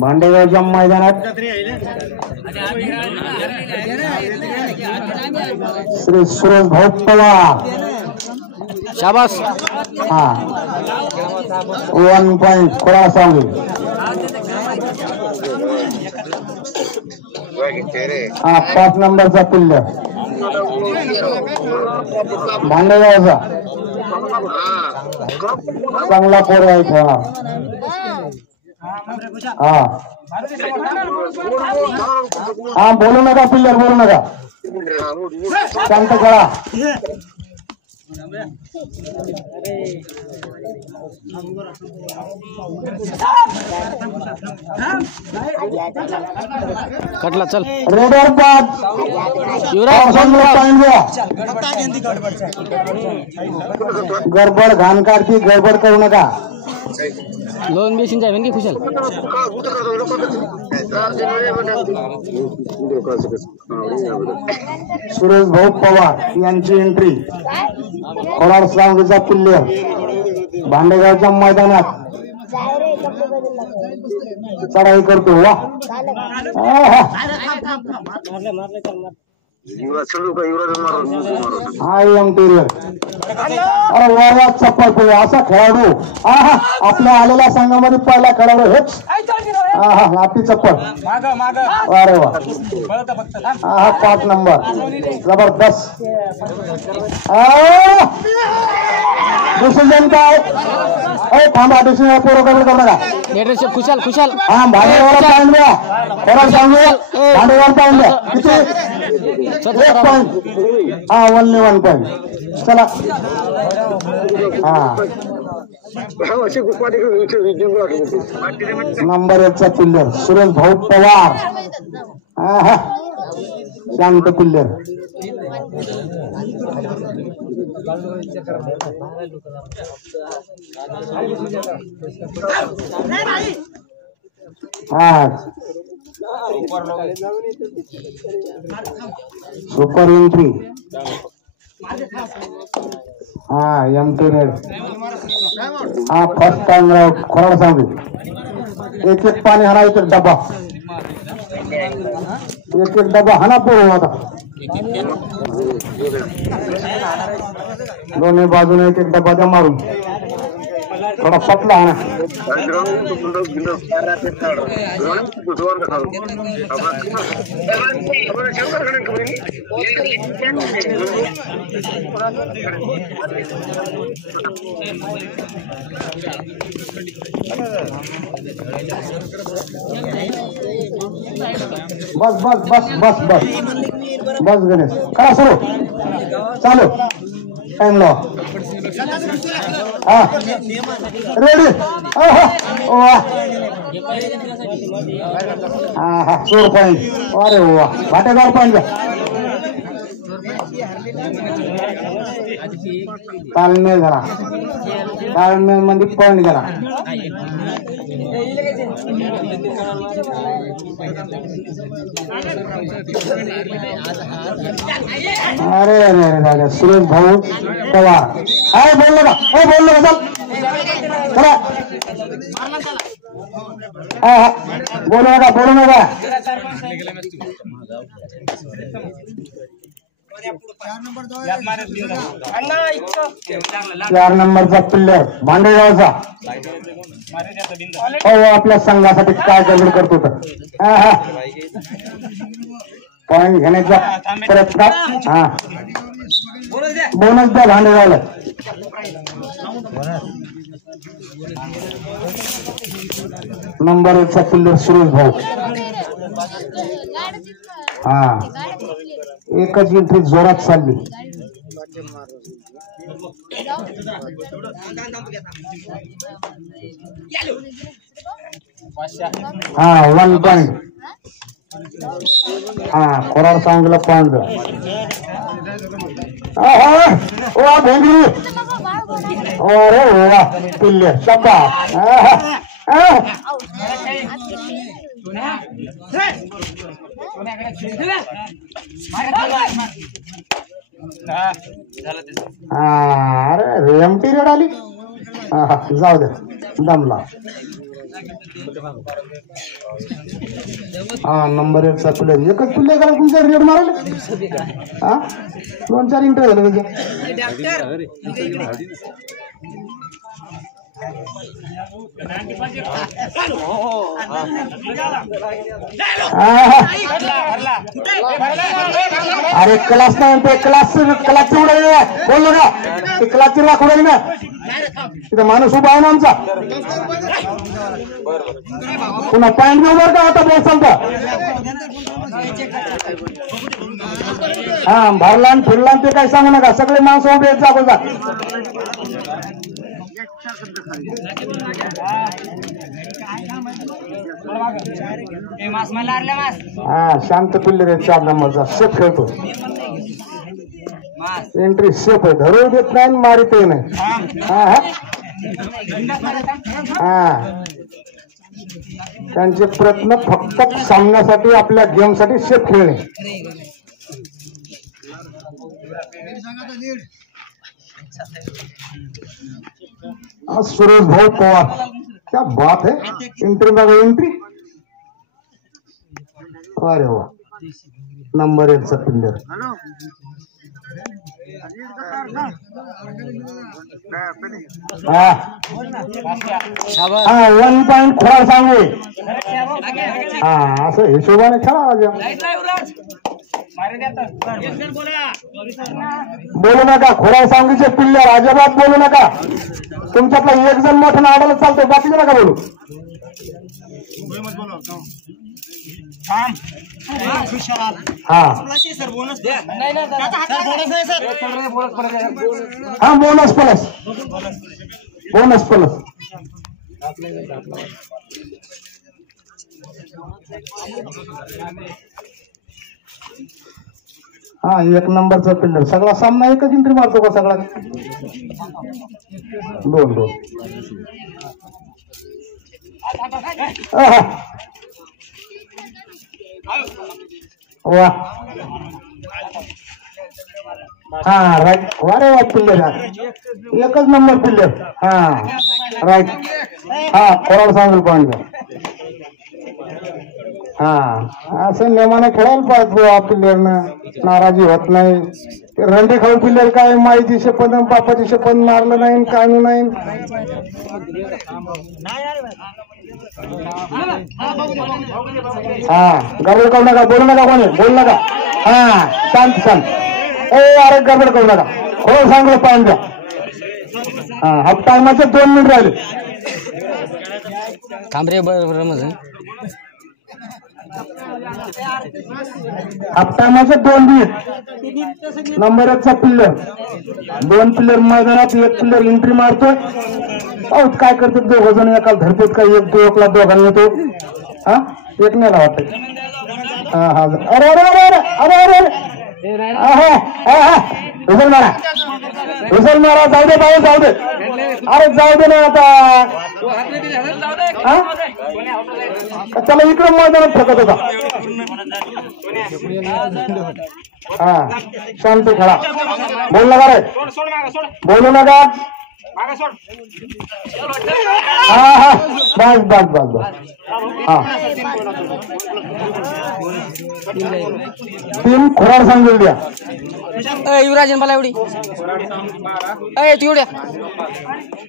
भांडेगावच्या मैदानात श्री सुरेश भाऊ पवार शाबास। हा 1 पॉइंट खोळा सांगली। हा 5 नंबरचा पिल्ल भांडेगावचा चांगला पोर आहे खेळा। हा हा बोलू नका पिल्लर बोलू नका शांत खेळा। कटला चल रेडर पाच गडबड घाण काढती गडबड करू नका। लोन बेसिन जाय की खुशाल सुरेश भाऊ पवार यांची एंट्री खोडार सांगलीचा पिल्ले भांडेगावच्या मैदानात चढाई करतो। वा अरे चप्पल पे असा खेळाडू आपल्या आलेल्या संघामध्ये पहिला खेळाडू हेच आपली चप्पल। अरे वा हा 5 नंबर जबरदस्त। डिसिजन काय थांबा डिसिजन पूर्ण करू नका। खुशाल खुशाल हा भांडेगावला पाहून द्या खरं सांगू भांडेगाव पाहून द्या किती 1 पॉइंट हा 1 पॉइंट चला। हा नंबर 1 चा पिल्लर सुरेश भाऊ पवार शांत पिल्लर। हा सुपर एंट्री हा एमटी रेड हा फर्स्ट टाइम खोराड सांगू एक पाणी हाना एक डबा हाना पोळू आता दोन्ही बाजूने एक डबा द्या मारून थोडा पतला हाना। बस बस बस बस बस बस गणेश करा सुरू चालू टाइम लो। हा रेडी हा 4 पॉइंट। अरे वा भाटेगाव पॉइंट तालमेल झाला तालमेल मध्ये पॉइंट गेला। अरे अरे अरे सुरेश भाऊ पवार अरे बोल नका चला बोलू नका 4 नंबरचा प्लेयर भांडेगावचा आपल्या संघासाठी काय गडबड करतो तर पॉइंट घेण्याचा प्रयत्न। हा बोनस द्या भांडेगावला। नंबर 1 चा प्लेयर सुरेश भाऊ हा एकच एंट्री जोरात चालली। हा 1 पॉइंट हा खोराड सांगला पॉइंट। भेंडी अरे वा पिल्ले शब्बा अरे एमटी रेड आली जाऊ दे दमला। हा नंबर 1 चा प्लेअर एकच प्लेअर करा तुमच्या रेड मारायला हा 2-4 इंटर झाले अरे क्लास नाही ते क्लास उडाली बोललो का ते क्लासची राख उडाली ना तिथे माणूस उभा आहे ना आमचा पुन्हा पॉईंट घेऊ बरं का आता बॉल चालता हा भरला आणि फिरला ते काही सांगू नका सगळे माणसं उभे आहेत जागोजा हा शांत पिल्ले रे 4 नंबरचा सेफ खेळतो एंट्री सेफ आहे धरू देत नाही मारितही नाही हा हा त्यांचे प्रयत्न फक्त सामन्यासाठी आपल्या गेमसाठी सेफ खेळणे सुरेश भाई पवार क्या बात है एंट्री में एंट्री अरे वाह नंबर 1 चा प्लेयर हा 1 पॉइंट खोड सांगे हा असं हिशोबाने खेळा बोलू नका खोडा सांगीचे पिल्लर अजिबात बोलू नका तुमच्यातला एक जण मोठं आडायला चालतो बाकीचं नका बोलू हा बोनस प्लस हा 1 नंबरचा पिल्लर सगळा सामना एकच एंट्री मारतो का सगळा 2-2 वा हा राईट अरे वा पिल्लर एकच नंबर पिल्लर हा राईट हा कोराड सांगेल पॉईंट हा असं नेमाने खेळायला पाहिजे पिल्लरनं नाराजी होत नाही रंडी खाऊ पिल्लर काय माईची शपथ बापाची शपथ मारलं नाही काय नाही हा गडबड करू नका बोलू नका कोणी बोलू नका हा शांत अरे गडबड करू नका हो सांगलं पॉईंट द्या हा हाफ टायमाचे 2 मिनिट राहिले हाफ टायमाचे 2 मिनिट नंबर 1 चा प्लेअर 2 प्लेअर मैदानात 1 प्लेअर एंट्री मारतोय काय करतात 2 जण एकाला धरतात का 1-2 दोघांना येतो हा एक नाही वाटत हा हा अरे अरे अरे अरे अरे हुसेल मारा जाऊ दे बाबा जाऊ दे अरे जाऊ दे ना आता त्याला इकडे मैदानात फेकत होता हा शांत खेळा बोल नका रे बोलू नका हा हा बस हा 3 खोराड सांगेल द्या युवराजन मला एवढी तेवढ्या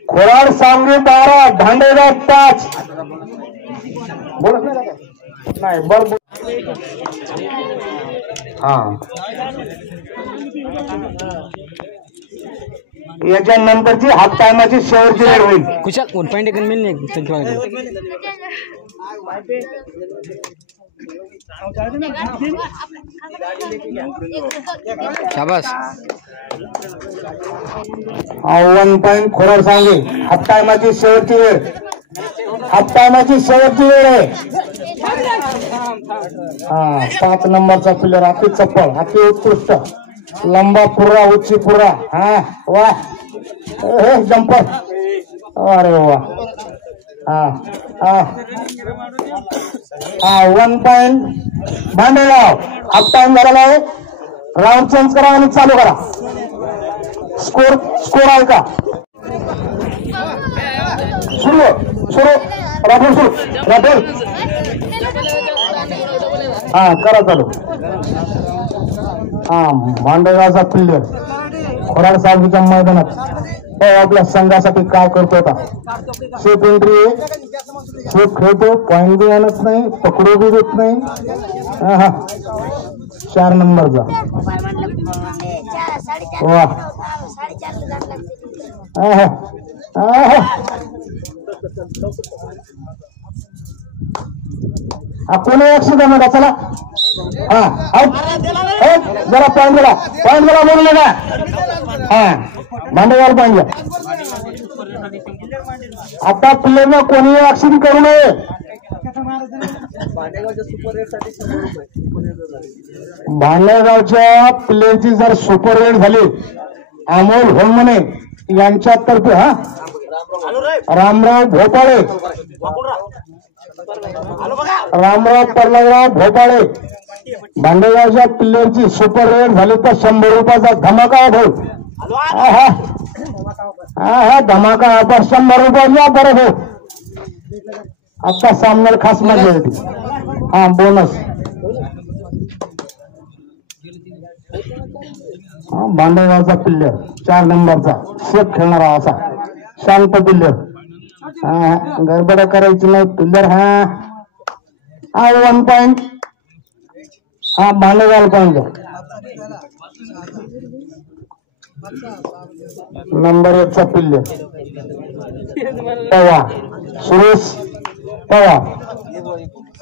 खोराड सांगे 12 भांडेगाव 5 बोलत नाही बर हा याच्या नंतरची हाफ टायमाची शेवटची रेड होईल कुशाल 1 पॉइंट एक मिळणे शाबास 1 पॉइंट खोराड सांगे हाफ टायमाची शेवटची वेळ आहे हा 5 नंबरचा प्लेअर अति चप्पल अति उत्कृष्ट लंबा पुर्रा उच्ची पुर्रा हा वा जंपर अरे वा हा 1 पॉइंट भांडेगाव हाफ टाइम झालेला आहे राऊंड चेंज करा आणि चालू करा स्कोर आहे का सुरू राठोड हा करा चालू. हा भांडेगावचा प्लेयर खोराड साहेबच्या मैदानात आपल्या संघासाठी काय करतो आता. सेफ एंट्री सेफ खेळतो, पॉइंट बी आणत नाही, पकडू बी देत नाही. हा 4 नंबरचा वा कोणी ऍक्सिडेंट का चला. हा जरा पॉइंट गेला बोलू नका. हा भांडेगाव पॉइंट घ्या. आता प्लेयरनं कोणी ऍक्सिडेंट करू नये. भांडेगावच्या प्लेयरची जर सुपर रेड झाली अमोल होमने यांच्यातर्फे हा रामराव भोपाळे प्रल्हादराव भोपाळे भांडेगावच्या प्लेयरची सुपर रेड झाली तर 100 रुपयाचा धमाका भाऊ. हा धमाका पर 100 रुपये बरं भाऊ. आता सामन्याला खास मजा येते. हा बोनस भांडेगावचा प्लेयर 4 नंबरचा सेफ खेळणारा असा शांत प्लेयर. गडबड करायची नाही प्लेयर. हा 1 पॉइंट. हा भांडेगाव पॉइंट नंबर 1 चा प्लेयर पवार सुरेश पवार.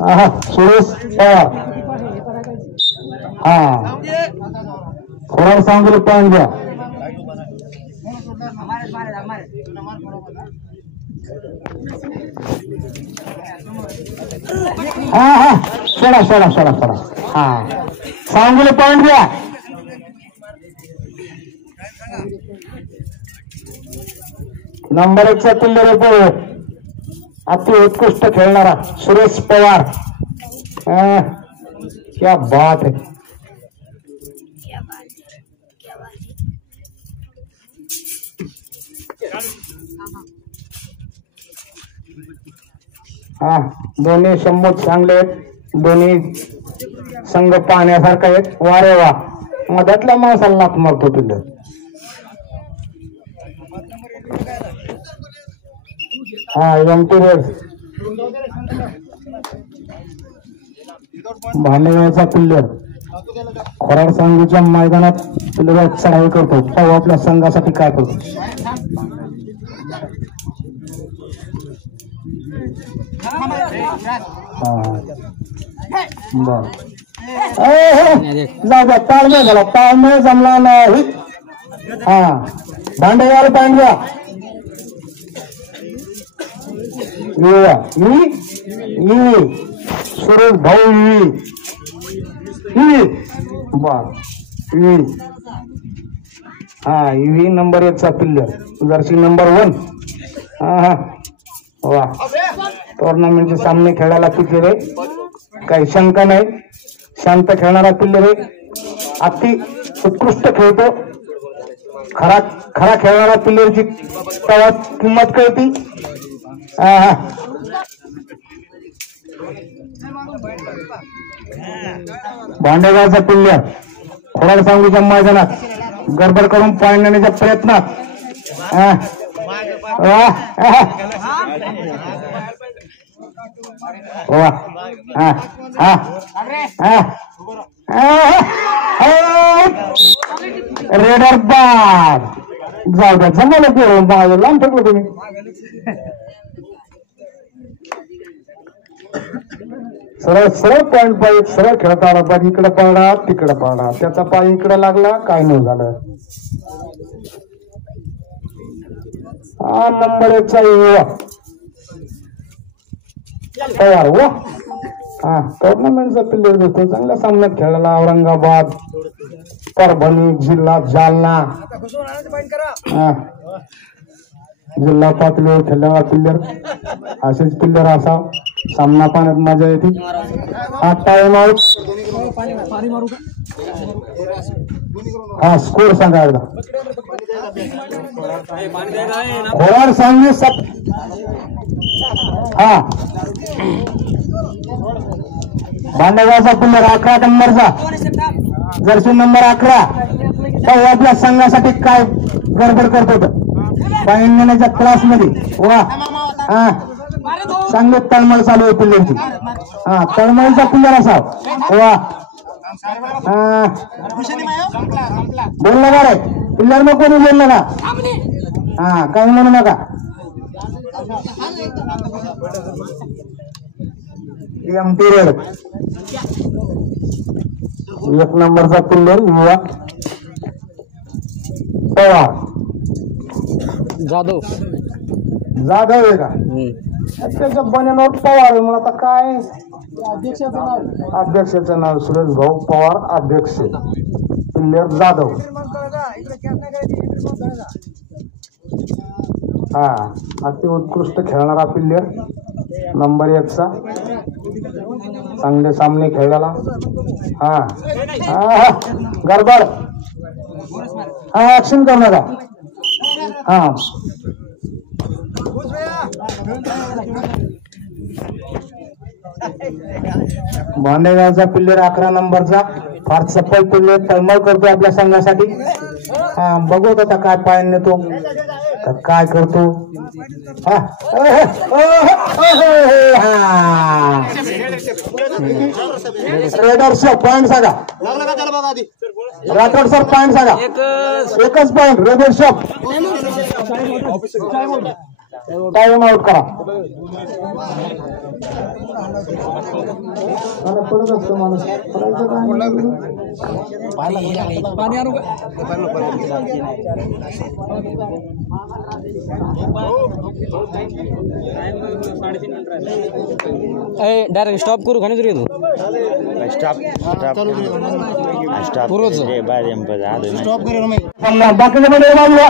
हा सुरेश पवार. हा खोराड सांगली पॉइंट घ्या. हा सोडा. हा सांगली पॉइंट घ्या. नंबर 1 चा प्लेयर अति उत्कृष्ट खेळणारा सुरेश पवार. क्या बात है. हा दोन्ही शंभूत चांगले आहेत. दोन्ही संघ पाहण्यासारखा आहेत. वारे वा मधातल्या माणसाला लाथ मारतो पिल्लर. हा एमटी रोड भांडेगावचा पिल्लर खोराड सांगलीच्या मैदानात पिल्लर चढाई करतो. पाहू आपल्या संघासाठी काय करतो. बर जाऊ द्या. ताळमेळ झाला. ताळमेळ जमला नाही. हा भांडेगाव पॉइंट घ्या. सुरेश भाऊ बर हा ईव्ही नंबर 1 चा प्लेयर जर्सी नंबर 1. हा वा टुर्नामेंटचे सामने खेळायला पिकलेले काही शंका नाही. शांत खेळणारा प्लेयर आहे. अति उत्कृष्ट खेळतो. खरा खेळणारा प्लेयरची किंमत कळती. भांडेगावचा प्लेयर खोराड सांगलीच्या मैदानात गडबड करून पॉइंट नेण्याच्या प्रयत्नात. रेडर बाद. जाऊ द्या जमलं की लांब फेकलं तुम्ही. सरळ पॉइंट पाहिजे. सरळ खेळता आला पाहिजे. इकडे पडला तिकडे पडला. त्याचा पाय इकडे लागला काय नाही झालं. हा नंबर 1 चा युवा तयार व हा टुर्नामेंटचा प्लेयर दिसतो. चांगल्या सामन्यात खेळायला औरंगाबाद परभणी जिल्हा जालना जिल्हा पातळीवर खेळणारा प्लेयर असेच प्लेयर असा सामना पाण्यात मजा येते. हा टाइम आउट. हा स्कोर सांगा एकदा. खोराड सांगली हा भांडेगावचा प्लेयर 11 नंबरचा जर्सी नंबर 11 तो आपल्या संघासाठी काय गडबड करतो पॉईंट नेण्याच्या क्लास मध्ये. वा हा चांगले तळमळ चालू आहे प्लेयरची. हा तळमळीचा प्लेयर असा. वा बोल नका रे प्लेयर मग कोणी बोल नका. हा काही म्हणू नका. पिरियड 1 नंबरचा प्लेयर युवा पवार जाधव जाधव आहे का. त्याच्या बन्यावर पवार आहे. मला आता काय अध्यक्षाचं नाव सुरेश भाऊ पवार अध्यक्ष प्लेयर जाधव. हा अति उत्कृष्ट खेळणारा प्लेयर नंबर 1 चा चांगले सामने खेळलेला. हा गडबड हा ऍक्शन करू नका. हा भांडेगावचा प्लेयर 11 नंबरचा फार सफल प्लेयर तळमळ करतो आपल्या संघासाठी. हा बघू आता काय पाय नेतो काय करतो. रेडर सर पॉइंट सांगा. राठोड सर पॉइंट सांगा. एकच point raider shop. Time out करा. पडत असतो माणूस डायरेक्ट स्टॉप करू का नाही तू बाकीच्या मध्ये बाजूला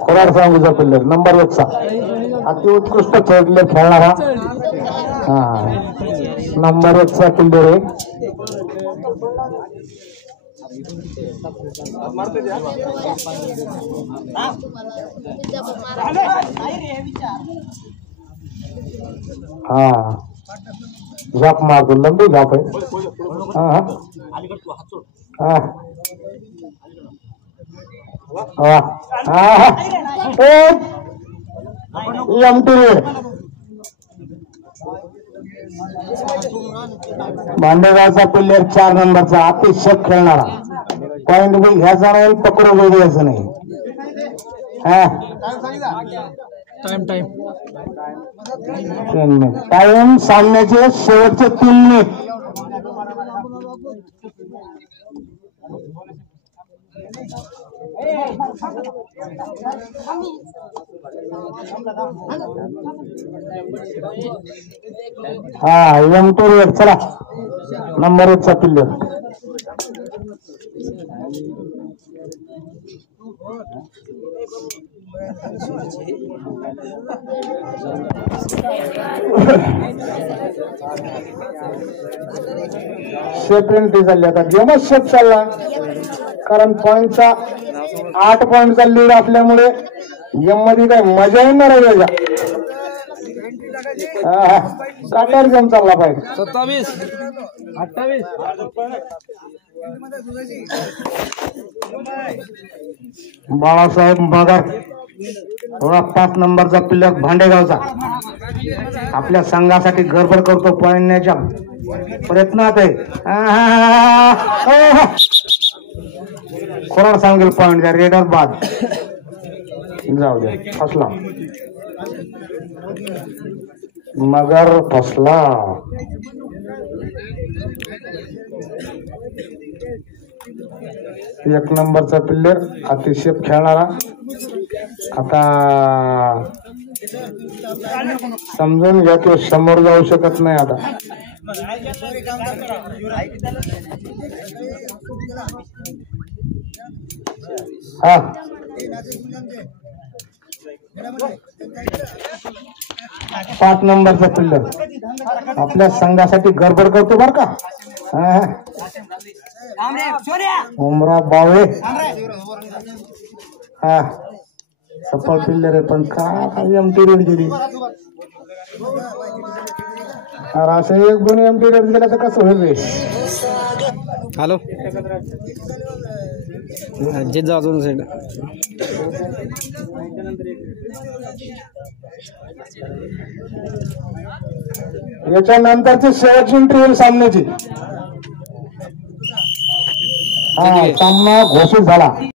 खोराड सांगूचा प्लेयर नंबर 1 चा अति उत्कृष्ट खेळणारा. हा नंबर 1 चा प्लेयर आहे. हा झोप मारतो लंबी झोप आहे. हा भांडेगावचा प्लेयर 4 नंबरचा अतिशय खेळणारा. पॉइंट बी घ्यायचा नाही पकडून द्यायचं नाही. टाइम सामन्याचे शेवटचे 3 मिनिट. हा एम चला नंबर 1 चा प्लेयर. शेप एंट्री झाली आता गेमच शेप चालला कारण पॉइंटचा 8 पॉइंटचा लीड असल्यामुळे गेम मध्ये काय मजा येणार आहे. काट्यावर गेम चालला पाहिजे. 27-28 बाळासाहेब मगर 5 नंबरचा प्लेयर भांडेगावचा आपल्या संघासाठी गडबड करतो. पॉइंट न्यायच्या प्रयत्नात आहे. खोराड सांगेल पॉइंट द्या. रेडर बाद जाऊ द्या. फसला मगर फसला. एक नंबरचा प्लेयर अतिशय खेळणारा. आता समजून घ्या तो समोर जाऊ शकत नाही. आता हा 5 नंबरचा पिल्लर आपल्या संघासाठी गडबड करतो बर का. उमरा बावळे हा सफळ पिल्लर आहे पण काय एमटी रेड गेली. अरे असं 1-2 एमटी रेड गेला तर कसं होईल रे. हॅलो जेत जा अजून साईड. याच्यानंतरची शेवटची एंट्री होईल सामन्याची. हा सामना घोषित झाला.